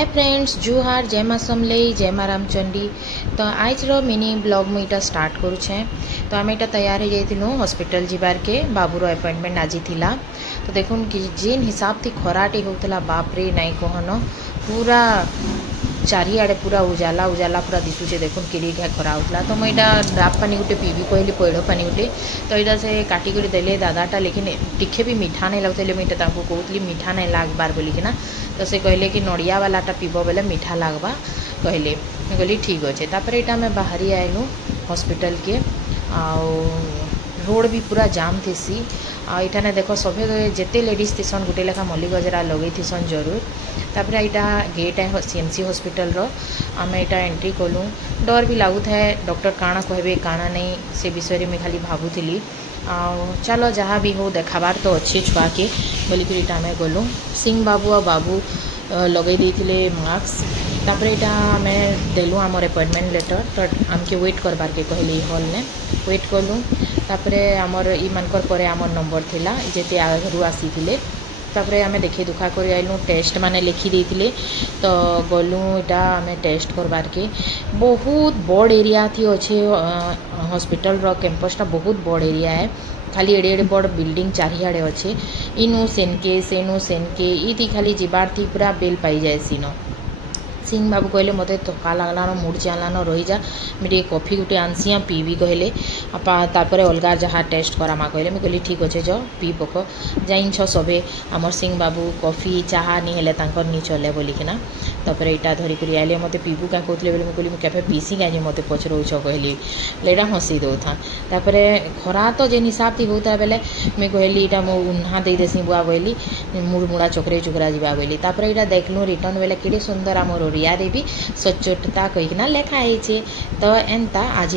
Hi friends, जुहार, जय माँ समलेई, जय माँ रामचंडी। तो आज रो मिनी ब्लॉग में इटा स्टार्ट करुछे। तो आम इटा तैयार हो जाइलु हॉस्पिटल जिबार के, बाबूर अपॉइंटमेंट आज थिला। तो देखुन कि जेन हिसाब थी खराटे होतला, बाप रे नाई कहन, पूरा चारिआडे पूरा उजाला उजाला पूरा दिशुचे। देखुन कि खरा होता। तो मुझे डाब पानी गोटे पीबी कहली, पैड़ पानी गोटे। तो यहाँ से काटिक देले दादाटा, लेकिन टिके भी मीठा नहीं लगुले। मुझे कहली मीठा नहीं लागबार बोलिकिना। तो से कहले कि नड़िया वालाटा पीब बेले मीठा लागबा कहले। कहली ठीक अच्छे। तापर यहाँ आम बाहरी आइलु हॉस्पिटल के। रोड भी पूरा जाम थी। आने देख सभे जिते लेडीज थीसन गोटे लेखा मल्ली गजरा लगे थीसन जरूर। तापर यहाँ गेट है सीएमसी हॉस्पिटल रो। आम यहाँ एंट्री कलु। डर भी लगुए डॉक्टर काଣା कहबे काଣା नहीं से विषय में खाली भावुली। चलो जहाँ भी हो देखाबार तो अच्छे छुआ के बोलिकी आम गलु। सिंह बाबू और बाबू लगे देते मास्क। तापर यहाँ आम देलु आमर अपॉइंटमेंट लेटर। तो आमके वेट करबार के कहले हॉल ने वेट कलु। तापर आमर इमानकर परे आमर नंबर थिला जेते आगु आसी। तापर आम देखी दुखा कर आइलु। टेस्ट माने लिखी देते। तो गलु इटा आम टेस्ट करबार के। बहुत बड़ एरिया थी अच्छे हॉस्पिटल रो कैंपसटा बहुत बड़ एरिया है। खाली एड़े एड़े बड़ बिल्डिंग चारिआडे अच्छे। इनु सेनके इति खाली जीवार थी पूरा बेल पाई जाए सीनो। सिंह बाबू कहले मत थका लगलान मूड चलान रही जा, मुझे कॉफी गोटे आनसी पीबी कहले। तापर अलग जहाँ टेस्ट करामा कहले। मुझे कहली ठीक अच्छे जो पी पक जाइछ सभे आमर सिंह बाबू कॉफी चाहा नहीं हेले तांकर नहीं चले बोलिकिना। तापर यहाँ धरिक आइले मत पीबू क्या कहते बोले। मुझे कहली पीसी क्या मत पचरौछ कहली यहाँ हसी दो था। तापर खरा तो जेन हिसाब से होता बेले मुझे कहली यहाँ मो उन्हा दे देसी बुआ कहली मुड़ा चोकरे चुकरा जावा कहली। तापर यहाँ देखलु रिटर्न बेले कि सुंदर आम ओडिया भी सचोटता कहीकिना लेखाई। तो एंता आज